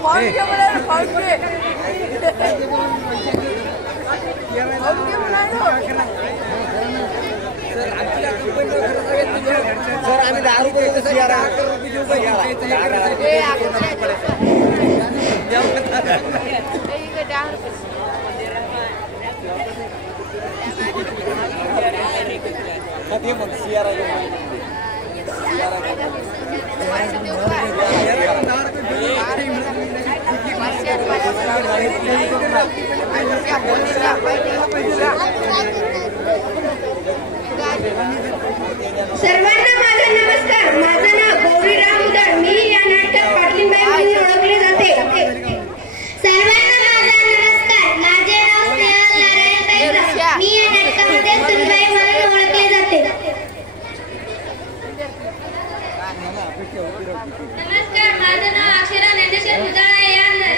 आम्ही 10 रुपये कसं यार 11 रुपये देऊ का सर्वांना माझा नमस्कार. माझं नाव गौरीराम उदड. मी या नाटकात पाटलीबाई म्हणून ओळखले जाते. सर्वांना माझा नमस्कार. माझे नाव स्नेहल नारायण कैरा. मी या नाटकामध्ये सुनबाई म्हणून ओळखले जाते. नमस्कार. माझं नाव अक्षरा ज्ञानेश्वर मुजाळा.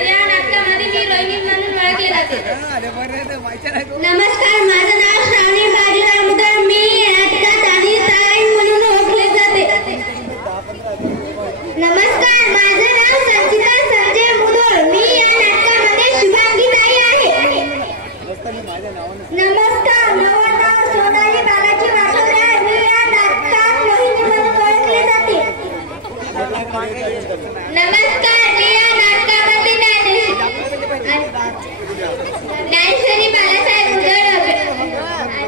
या नाटकामध्ये मी रोहिणी म्हणून ओळखले जाते. नमस्कार. माझं नाव श्रावणी बाजीराव मुदड. मी नाटकात आधी ताई म्हणून ओळखले जाते. नमस्कार. माझं नाव संचिता संजय मुदोळ. मी या नाटकामध्ये शुभांगी ताई आहे. नमस्कार. माझं नाव सोनाली बालाजी वासुदेव. मी या नाटकात मोहिनी म्हणून ओळखले जाते. नमस्कार. मी या नाटकामध्ये ज्ञानेश्वरी बालासाहेब मुदोळ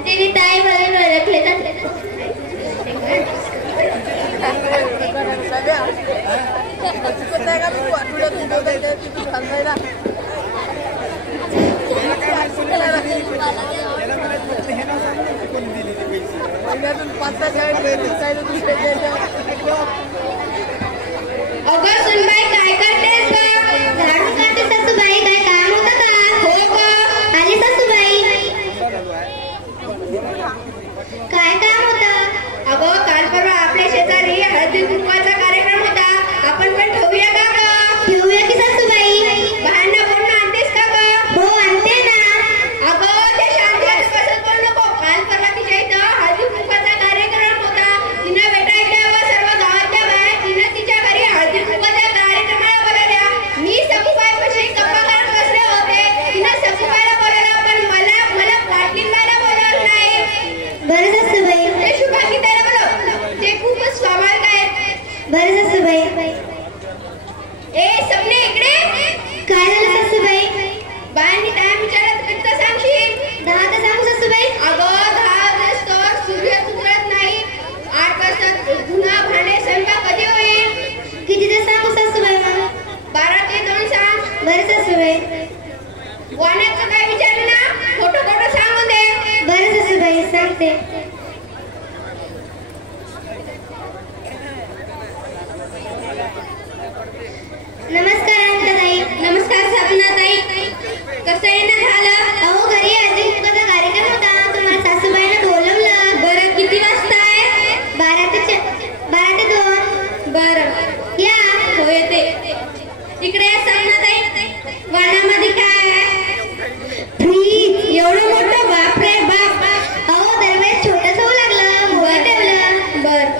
आणि ताई म्हणून ओळखले जाते. अगं सुनबाई काय करतेस ग? झाडू काढते सासूबाई. काय काम होतं का? हो ग आली सासूबाई. काय काम होतं? अगं काल परवा आपल्या शेजारी हळदी कुंकवाचा कार्यक्रम होता. आपण पण ठेवूया का ग? ठेवूया की सासूबाई. बाहेरनं कोण आणतेस का ग? हो आणते ना. अगं ते शांती कसं बोलू नको. काल परवा तिच्या इथं हळदी कुंकवाचा कार्यक्रम होता. तिनं भेटायला व सर्व गावातल्या बाया तिनं तिच्या घरी हळदी कुंकवाच्या कार्यक्रमाला बोलवल्या. मी सखूबाईपाशी गप्पा करत बसले होते. तिनं सखूबाईला बोलवलं पण मला पाटलीबाईला बोलवलं नाही. बरं सासूबाई. ते शुभांगी ताईला बोलव. ते खूपच स्वाभाविक आहे. बरं सासूबाई. ए सपने इकडे. काय झालं सासूबाई? बायांनी टाइम विचारत किती सांगशील? 10 तर सांगू सासूबाई. अगं 10 वाजता सूर्य उगवत नाही. 8 वाजता धुणं भांडे स्वयंपाक कधी होईल? किती तर सांगू सासूबाई? मग 12 ते 2 सांग. बरं सासूबाई. वाण्याचं काय विचारलं ना? खोटं खोटं सांगून दे. बरं सासूबाई सांगते. नमस्कार अंकताई. नमस्कार सपनाताई. कसं येणं झालं? अहो घरी हळदी कुंकवाचा कार्यक्रम होता. तुम्हाला सासूबाईने बोलवलं. बरं किती वाजता आहे? 12 ते 2. बरं या. हो येते. इकडे सपनाताई. वाणामध्ये काय आहे? फ्रीज. एवढं मोठं? बापरे बाप. अहो दरवेळेस छोटंच होऊ लागलं. मोबाईल ठेवलं. बरं.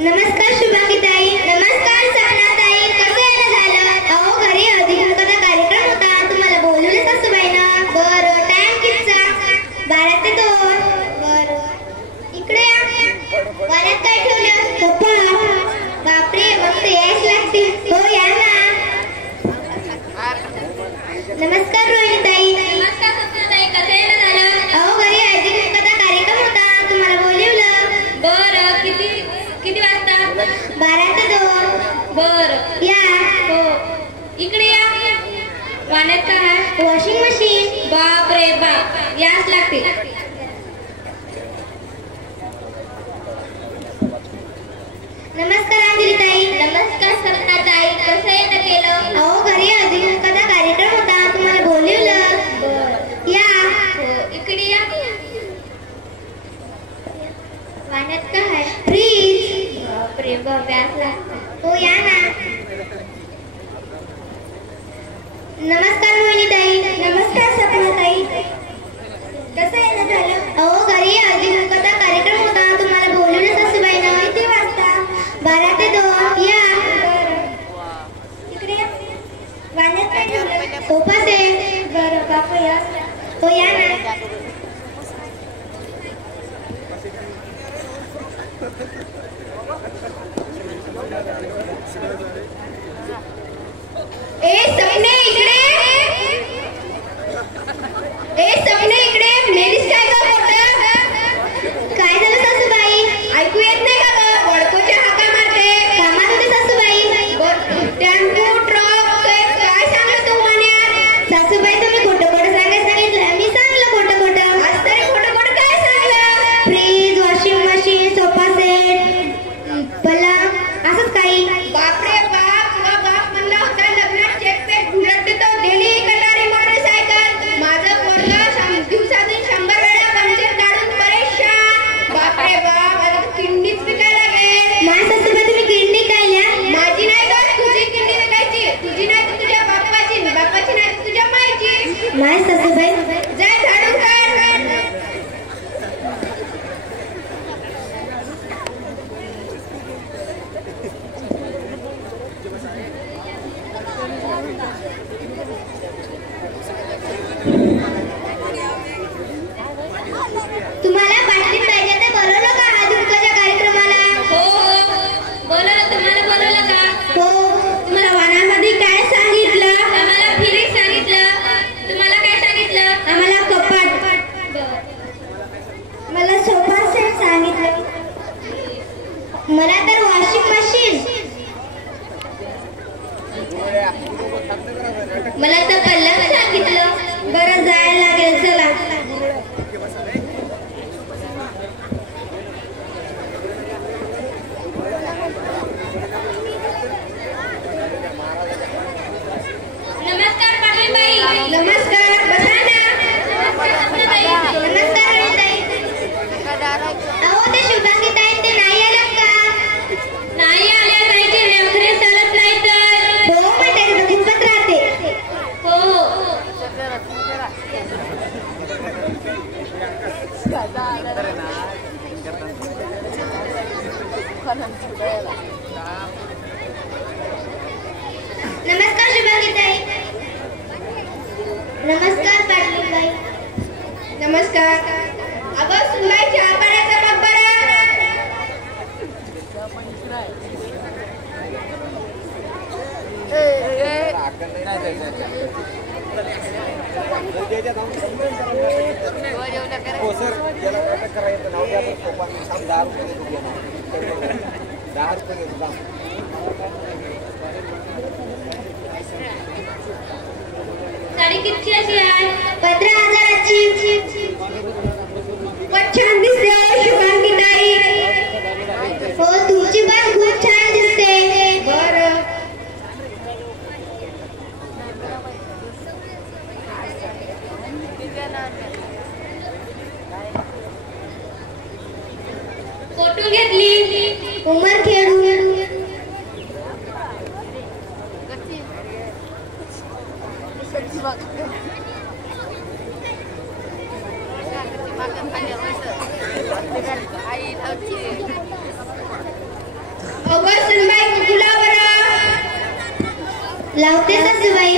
नमस्कार शुभांगी ताई. नमस्कार सपनाताई. कसं येणं झालं? अहो घरी हळदी कुंकवाचा कार्यक्रम होता. तुम्हाला बोलवलं सासूबाईनं. बरं टाइम कितीचा? 12 ते 2. बरं इकडे या. वाण्यात काय ठेवलं? पप्पा. बापरे मग ते यायच लागतील. हो या ना. नमस्कार रोहिणी ताई. नमस्कार सपनाताई. कसं येणं झालं? अहो घरी हळदी कुंकवाचा कार्यक्रम होता. तुम्हाला बोलवलं. बरं किती वाजता? 12 ते 2. बरं या. हो इकडे या. वाण्यात काय आहे? Washing machine. बाप रे बाप. याच लागते. नमस्कार अंजली ताई. नमस्कार सपनाताई. कसं येणं केलं? अहो घरी हळदी कुंकवाचा कार्यक्रम होता. तुम्हाला बोलवलं. बरं या. हो इकडे या. वाण्यात काय आहे? फ्रीज. बापरे बाप. याच लागते. हो या ना. नमस्कार मोहिनी ताई. नमस्कार सपना ताई. कसं येणं झालं? अहो घरी हळदी कुंकवाचा कार्यक्रम होता. तुम्हाला बोलवलं सासूबाईनं. किती वाजता? 12 ते 2. या. हो या ना. ए सपने इकडे. मेलीस काय गं मोठं? काय झालं सासूबाई? ऐकू येत नाही का गं? बडकोच्या हाका मारते. कामात होते सासूबाई. टेम्पो ट्रक काय सांगत तू म्हण्यात? सासूबाई तुम्ही खोटं सांगायला सांगितलं. मी सांगलं खोटं. आज तरी खोटं काय सांगलं? Fridge, washing machine, sofa set, पलंग असंच काही. बापरे बाप, तुझा बाप म्हणला होता लग्नात चेक पेट घुलट देतो. दिली कटारी मोटरसायकल. माझं पोरगा दिवसातून 100 वेळा पंक्चर काढून परेशान. बापरे बाप, आता किंडीच विकायला लागेल. माझ्या सासूबाई तुम्ही किंडी खायल्या? माझी नाही गं, तुझी किंडी विकायची. तुझी नाही तर तुझ्या बापाची नाही तर तुझ्या मायची. माझ्या सासूबाई जा झाडून काढ. तुम्हाला बाटली पाहिजे तर बोलवलं का हळदी कुंकवाच्या कार्यक्रमाला? हो बोलवलं. तुम्हाला बोलवलं का? हो. तुम्हाला वाणामध्ये काय सांगितलं? आम्हाला फ्रीज सांगितलं. तुम्हाला काय सांगितलं? आम्हाला कपाट. मला सोफा सेट सांगितलं. मला तर वॉशिंग मशीन. मला तर पलंग सांगितलं. बरं जायला लागेल चला. नमस्कार पाटीलबाई. नमस्कार. बसा ना. नमस्कार ताई. अहो ते शुभांगी ताई ते नाही आल्या का? नाही आल्या. ताईचे नेमकरे चालत नाही तर. हो पण त्यांचं खूपच राहते. हो. नमस्कार शुभांगी ताई. नमस्कार पाटीलबाई. नमस्कार. अगं सुनबाई चहा पाण्याचा मग बरं. हो सर, याला अटक करायचं नाव द्या. 10 रुपये देतो. 10 रुपये देतो. साडी किती अशी आहे? 15,000ची. छान दिसते शुभांगी ताई. हो तुमची पण खूप छान दिसते. बरं. फोटो घेतली. उमर खेळून लावते सासूबाई.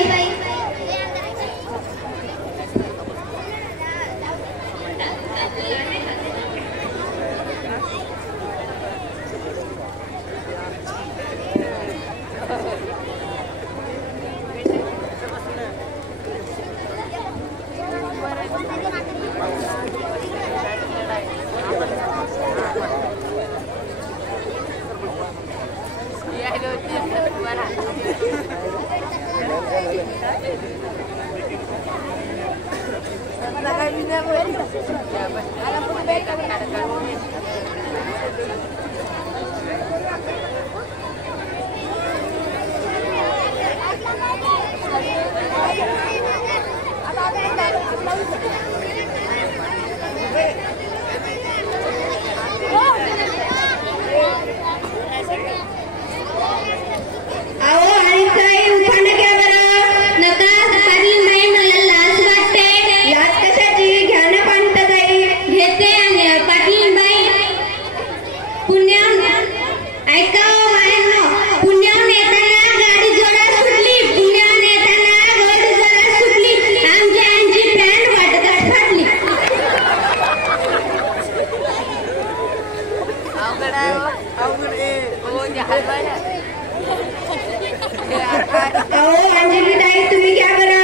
घेते आणि पाटील बाई अहो अंजली ताई तुम्ही क्या करा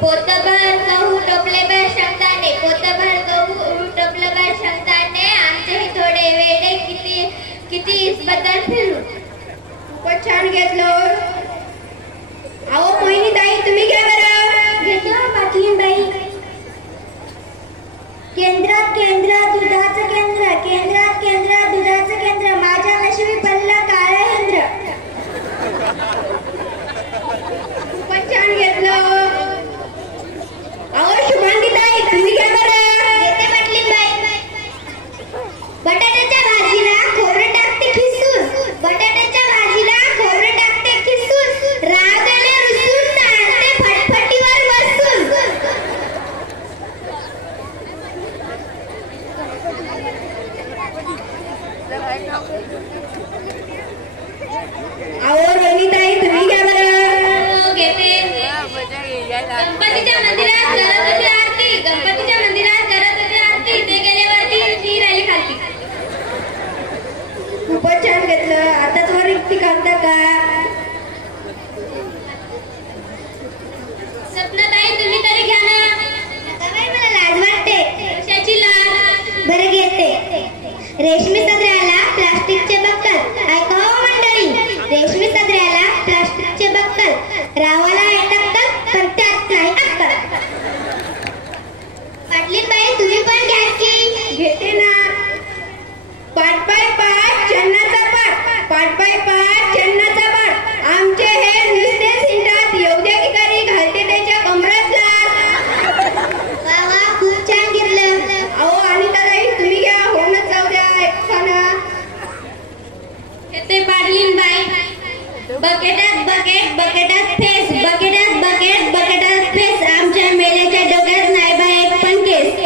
पोतभर गहू टोपलेभर शब्दाने पोतभर गहू टोपलेभर शब्दाने आमचेही थोडे वेळे किती इसबद्दल फिरू खूपच छान घेतलं अहो मोहिनी ताई तुम्ही क्या करा घेतो पाटलीन बाई केंद्रात दुधाचं केंद्रात दुधाचं केंद्र माझ्या नशिबी पडला काळा हेंद्र खूपच छान घेतलं अहो शुभांगी ताई तुम्ही काय करा घेते पाटलीन बाई बटाट्याच्या भाजीला खोबरं टाकते खिसून राव त्याला रुसून सांडते फटफटीवर बसून अहो रोहिणीताई तुम्ही काय बरं घेते गणपतीच्या मंदिरात करत होती आरती ते गेल्यावरती ती राहिली खालती खूपच छान घेतलं आताच वर युक्ती काढता का सपनाताई तुम्ही तरी घ्या ना मला लाज वाटते कशाची लाज बरं घेते रेशमी सदऱ्याला प्लास्टिकचे बक्कल ऐका मंडळी रेशमी सदऱ्याला प्लास्टिकचे बक्कल रावाला टक्कल पण त्यात नाही अक्कल पाटलीन बाई तुम्ही पण घ्या की घेते ना पाट चन्नाचा पाट चन्नाचा पाट आमचे हे नुसते सिंटात एवढ्या ठिकाणी घालते त्याच्या कमरात वा खूप छान घेतलं अहो अनिता ताई तुम्ही घ्या होऊनच जाऊ द्या एकखाना येते पाटलीन बाई बकेटात फेस आमच्या मेल्याच्या डोक्यात नाही बाई एक पण केस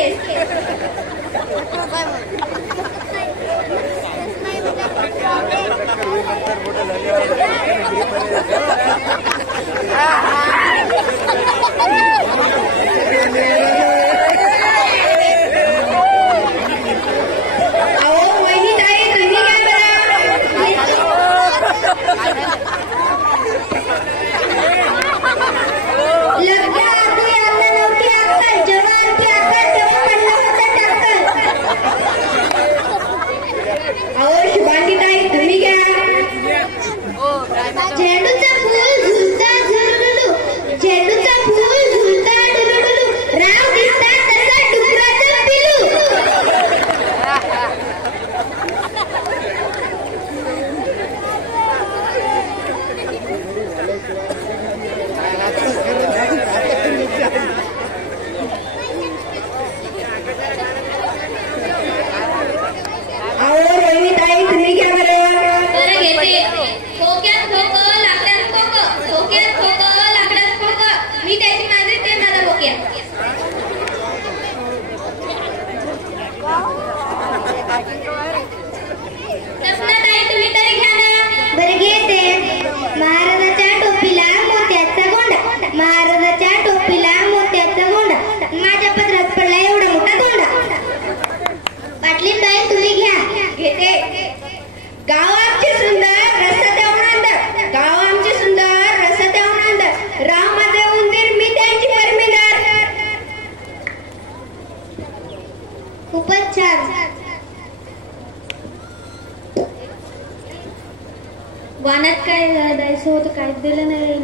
वानात काय द्यायचं होतं काहीच दिलं नाही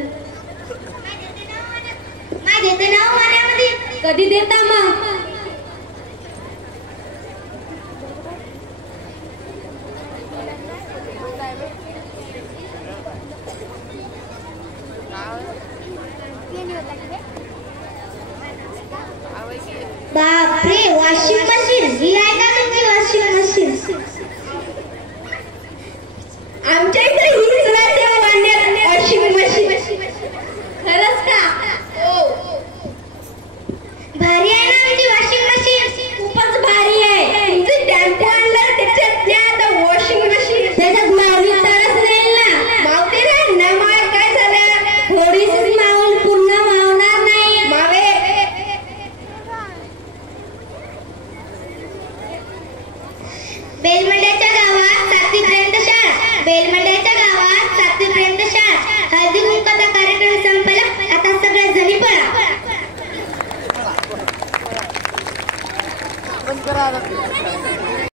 घेते ना वाण्यामध्ये कधी देता मग बापरे वॉशिंग मशीन ही आहे का तुमची वॉशिंग मशीन आमच्या इथे हीच राहते वाण्यात वॉशिंग मशीन खरंच का हो भारी आहे ना तुमची वॉशिंग मशीन खूपच भारी आहे तुमचं टेम्पो आणलं त्याच्यात त्या आता वॉशिंग मशीन त्याच्यात मावली तरच नाही ना मावते ना माव काय झालं थोडीच मावून पूर्ण मावणार नाही मावे बेलमंड्याच्या गावात 7वी पर्यंत शाळा. बेलमंड्याच्या गावात 7वी पर्यंत शाळा.